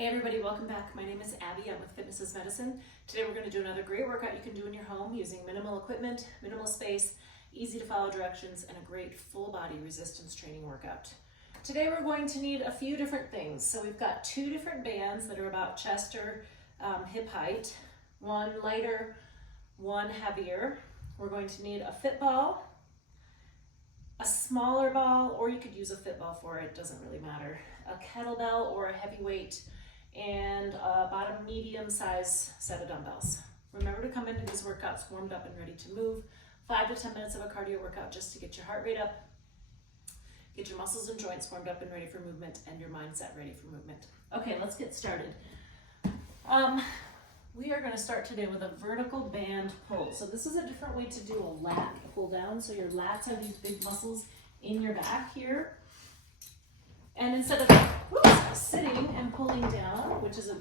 Hey everybody, welcome back. My name is Abby. I'm with Fitness is Medicine. Today we're going to do another great workout you can do in your home using minimal equipment, minimal space, easy to follow directions, and a great full body resistance training workout. Today we're going to need a few different things. So we've got two different bands that are about chest or hip height, one lighter, one heavier. We're going to need a fit ball, a smaller ball, or you could use a fit ball for it, doesn't really matter, a kettlebell or a heavy weight, and about a medium-sized set of dumbbells. Remember to come into these workouts warmed up and ready to move. 5 to 10 minutes of a cardio workout just to get your heart rate up, get your muscles and joints warmed up and ready for movement, and your mindset ready for movement. Okay, let's get started. We are going to start today with a vertical band pull. So this is a different way to do a lat pull down. So your lats are these big muscles in your back here. And instead of sitting and pulling down, which is a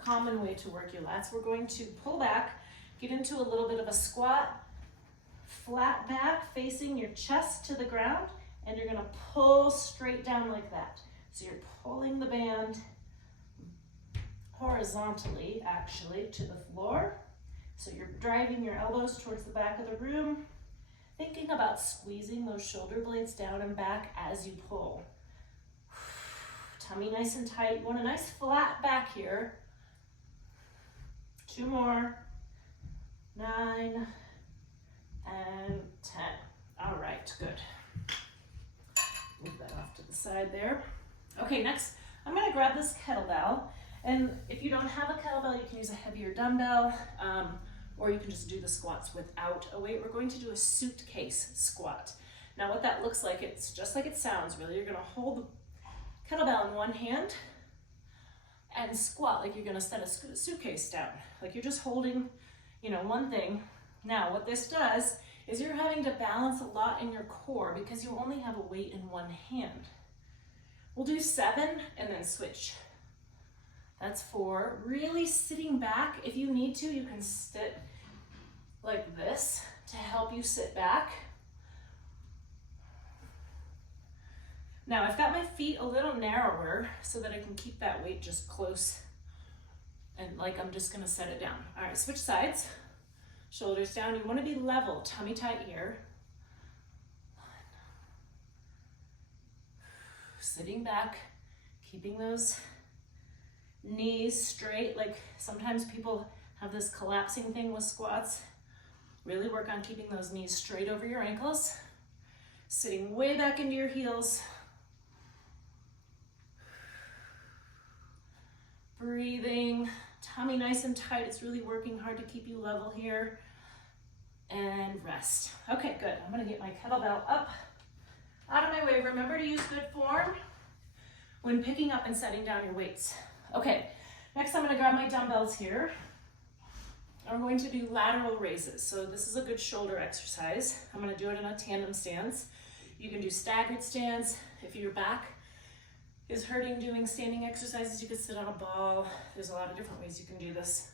common way to work your lats, we're going to pull back, get into a little bit of a squat, flat back, facing your chest to the ground, and you're going to pull straight down like that. So you're pulling the band horizontally, actually, to the floor. So you're driving your elbows towards the back of the room, thinking about squeezing those shoulder blades down and back as you pull. Tummy nice and tight. You want a nice flat back here. 2 more. 9 and 10. All right, good. Move that off to the side there. Okay, next, I'm gonna grab this kettlebell. And if you don't have a kettlebell, you can use a heavier dumbbell, or you can just do the squats without a weight. We're going to do a suitcase squat. Now what that looks like, it's just like it sounds really. You're gonna hold the kettlebell in one hand and squat like you're gonna set a suitcase down. Like you're just holding, one thing. Now what this does is you're having to balance a lot in your core because you only have a weight in one hand. We'll do 7 and then switch. That's 4. Really sitting back. If you need to, you can sit like this to help you sit back. Now I've got my feet a little narrower so that I can keep that weight just close and like I'm just gonna set it down. All right, switch sides. Shoulders down. You wanna be level, tummy tight here. Sitting back, keeping those knees straight. Like sometimes people have this collapsing thing with squats. Really work on keeping those knees straight over your ankles. Sitting way back into your heels. Breathing, tummy nice and tight. It's really working hard to keep you level here. And rest. Okay, good. I'm gonna get my kettlebell up out of my way. Remember to use good form when picking up and setting down your weights. Okay, next I'm gonna grab my dumbbells here. I'm going to do lateral raises. So this is a good shoulder exercise. I'm gonna do it in a tandem stance. You can do staggered stance. If your back is hurting doing standing exercises, you could sit on a ball. There's a lot of different ways you can do this.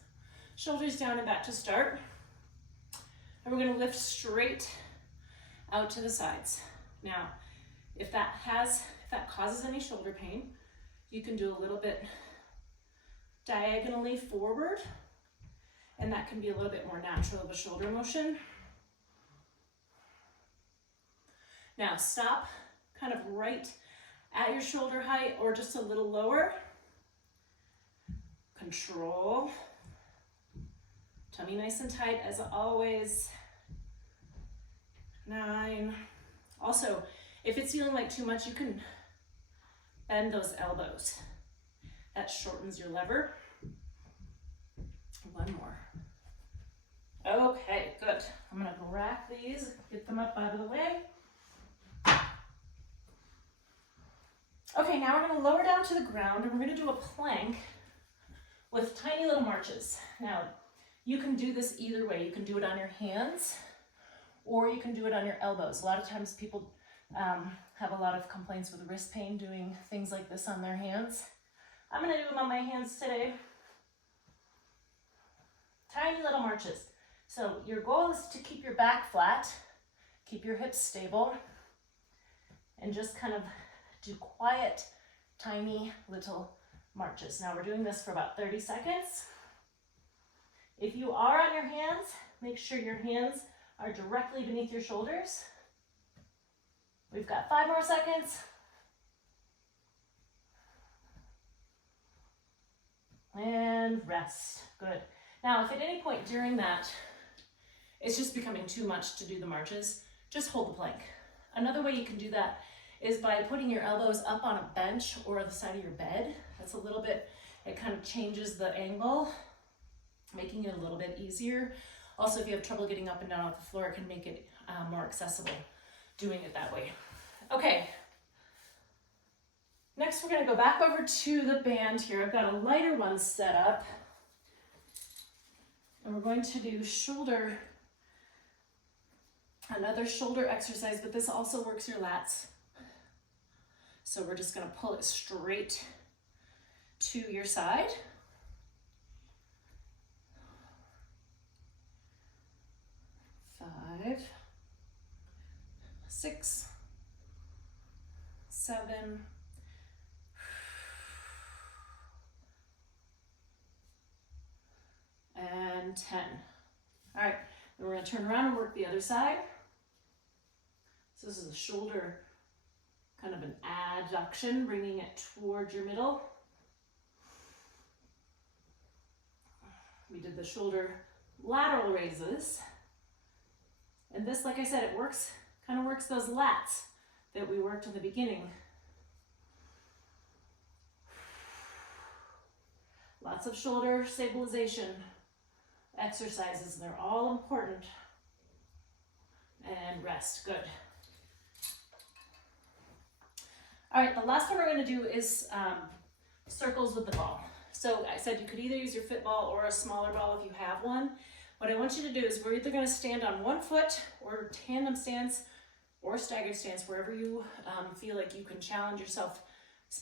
Shoulders down and back to start. And we're gonna lift straight out to the sides. Now, if that causes any shoulder pain, you can do a little bit diagonally forward, and that can be a little bit more natural of a shoulder motion. Now stop kind of right at your shoulder height or just a little lower. Control. Tummy nice and tight as always. 9. Also, if it's feeling like too much, you can bend those elbows. That shortens your lever. 1 more. Okay, good. I'm gonna rack these, get them up out of the way. Okay, now we're gonna lower down to the ground and we're gonna do a plank with tiny little marches. Now, you can do this either way. You can do it on your hands or you can do it on your elbows. A lot of times people have a lot of complaints with wrist pain doing things like this on their hands. I'm gonna do them on my hands today. Tiny little marches. So your goal is to keep your back flat, keep your hips stable, and just kind of do quiet, tiny little marches. Now we're doing this for about 30 seconds. If you are on your hands, make sure your hands are directly beneath your shoulders. We've got 5 more seconds. And rest. Good. Now, if at any point during that it's just becoming too much to do the marches, just hold the plank. Another way you can do that is by putting your elbows up on a bench or the side of your bed. That's a little bit, it kind of changes the angle, making it a little bit easier. Also, if you have trouble getting up and down off the floor, it can make it more accessible doing it that way. Okay. Next, we're going to go back over to the band here. I've got a lighter one set up. And we're going to do another shoulder exercise, but this also works your lats. So we're just going to pull it straight to your side. 5, 6, 7, and 10. All right, then we're going to turn around and work the other side. So this is a shoulder, kind of an adduction, bringing it towards your middle. We did the shoulder lateral raises. And this, like I said, it works, kind of works those lats that we worked in the beginning. Lots of shoulder stabilization exercises. They're all important. And rest. Good. All right, the last one we're going to do is circles with the ball. So I said you could either use your fit ball or a smaller ball if you have one. What I want you to do is we're either going to stand on one foot or tandem stance or staggered stance, wherever you feel like you can challenge yourself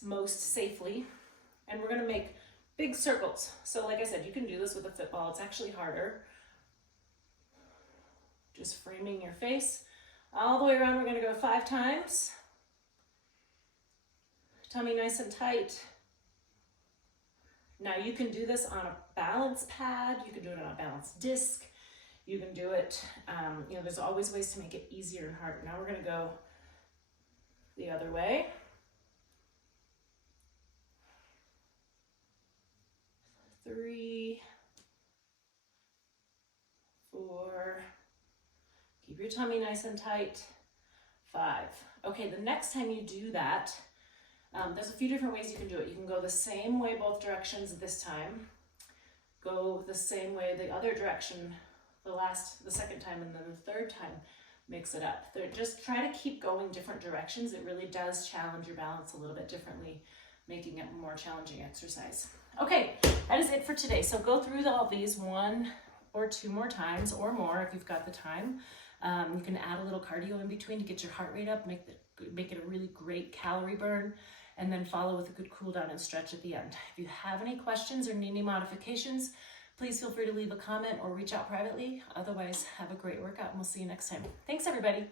most safely. And we're going to make big circles. So like I said, you can do this with a fit ball. It's actually harder. Just framing your face. All the way around, we're going to go 5 times. Tummy nice and tight. Now you can do this on a balance pad. You can do it on a balance disc. You can do it, there's always ways to make it easier and harder. Now we're going to go the other way. 3, 4, keep your tummy nice and tight. 5. Okay, the next time you do that, there's a few different ways you can do it. You can go the same way both directions this time. Go the same way the other direction the second time, and then the third time. Mix it up. Just try to keep going different directions. It really does challenge your balance a little bit differently, making it a more challenging exercise. Okay, that is it for today. So go through all these 1 or 2 more times or more if you've got the time. You can add a little cardio in between to get your heart rate up, make it a really great calorie burn, and then follow with a good cool down and stretch at the end. If you have any questions or need any modifications, please feel free to leave a comment or reach out privately. Otherwise, have a great workout and we'll see you next time. Thanks, everybody.